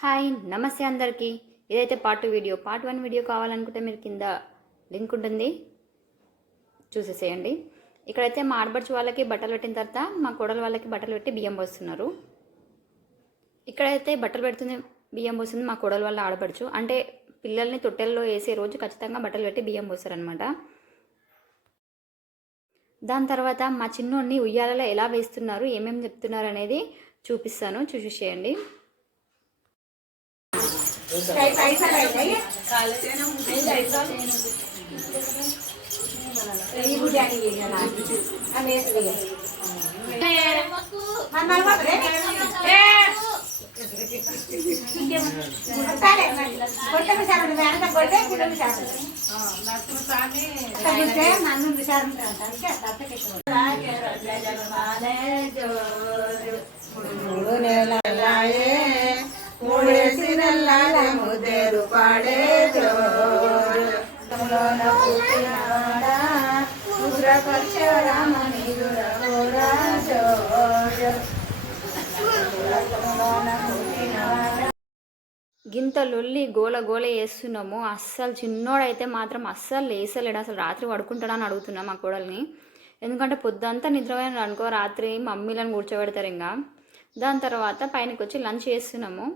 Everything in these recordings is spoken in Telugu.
హాయ్ నమస్తే అందరికీ. ఇదైతే పార్ట్ 2 వీడియో. పార్ట్ 1 వీడియో కావాలనుకుంటే మీరు కింద లింక్ ఉంటుంది, చూసేసేయండి. ఇక్కడైతే మా ఆడబడుచు వాళ్ళకి బట్టలు పెట్టిన తర్వాత మా కోడలు వాళ్ళకి బట్టలు పెట్టి బియ్యం పోస్తున్నారు. ఇక్కడైతే బట్టలు పెడుతుంది, బియ్యం పోస్తుంది మా కోడలు వాళ్ళ ఆడబడుచు. అంటే పిల్లల్ని తొట్టెల్లో వేసే రోజు ఖచ్చితంగా బట్టలు పెట్టి బియ్యం పోస్తారనమాట. దాని తర్వాత మా చిన్నోడిని ఉయ్యాలలో ఎలా వేస్తున్నారు, ఏమేమి చెప్తున్నారు అనేది చూపిస్తాను, చూసేసేయండి. ముదేరు పాడే గింత లొల్లి గోల గోల వేస్తున్నాము. అస్సలు చిన్నోడైతే మాత్రం అస్సలు లేసలేడు. అసలు రాత్రి పడుకుంటాడని అడుగుతున్నాం మా కోడల్ని. ఎందుకంటే పొద్దంతా నిద్రపోయిన అనుకో, రాత్రి మమ్మీలను కూర్చోబెడతారు. ఇంకా దాని తర్వాత పైనకి వచ్చి లంచ్ చేస్తున్నాము.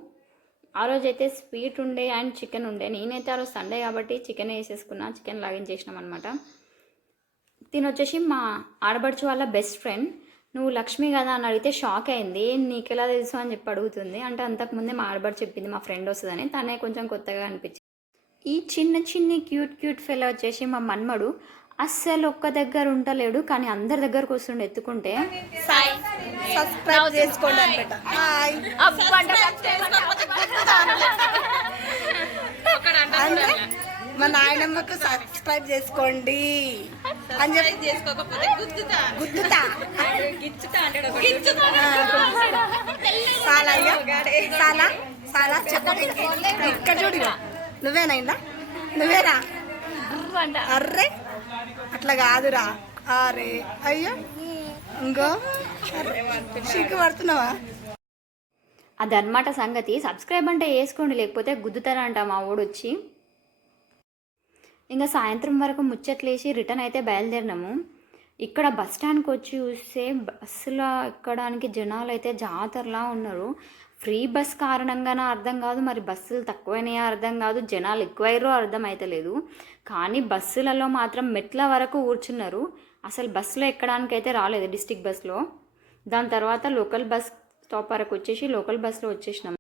ఆ రోజు అయితే స్వీట్ ఉండే అండ్ చికెన్ ఉండే. నేనైతే ఆ రోజు సండే కాబట్టి చికెన్ వేసేసుకున్నా, చికెన్ లాగించేసినాం అనమాట. తినొచ్చేసి మా ఆడబడుచు వాళ్ళ బెస్ట్ ఫ్రెండ్, నువ్వు లక్ష్మి కదా అని అడిగితే షాక్ అయింది. నీకెలా తెలుసు అని చెప్పి అడుగుతుంది. అంటే అంతకుముందే మా ఆడబడుచు చెప్పింది మా ఫ్రెండ్ వస్తుందని. తనే కొంచెం కొత్తగా అనిపించింది. ఈ చిన్న క్యూట్ ఫెలో వచ్చేసి మా మన్మడు అస్సలు ఒక్క దగ్గర ఉంటలేడు, కానీ అందరి దగ్గరకు వస్తుండే ఎత్తుకుంటే. సబ్స్క్రైబ్ చేసుకోండి అనమాట. మా నాయనమ్మకు సబ్స్క్రైబ్ చేసుకోండి అని చెప్పి చేసుకోకపోతే గుద్దుతా చాలా చెప్పండి. ఇక్కడ చూడు, నువ్వేనైనా నువ్వేరా. అర్రే అట్లా కాదురా. అరే అయ్యో ఇంకో సిగ్గు పడుతున్నావా? అదనమాట సంగతి. సబ్స్క్రైబ్ అంటే వేసుకోండి, లేకపోతే గుద్దుతారంట మా ఊడు వచ్చి. ఇంకా సాయంత్రం వరకు ముచ్చట్లేసి రిటర్న్ అయితే బయలుదేరినాము. ఇక్కడ బస్ స్టాండ్కి వచ్చి చూస్తే బస్సులో ఎక్కడానికి జనాలు అయితే జాతరలా ఉన్నారు. ఫ్రీ బస్ కారణంగానే అర్థం కాదు, మరి బస్సులు తక్కువైనాయో అర్థం కాదు, జనాలు ఎక్కువయ్యారో అర్థం అవుతలేదు. కానీ బస్సులలో మాత్రం మెట్ల వరకు కూర్చున్నారు. అసలు బస్సులో ఎక్కడానికి అయితే రాలేదు, డిస్టిక్ బస్లో. దాని తర్వాత లోకల్ బస్ స్టాప్ వరకు వచ్చేసి లోకల్ బస్లో వచ్చేసినాం.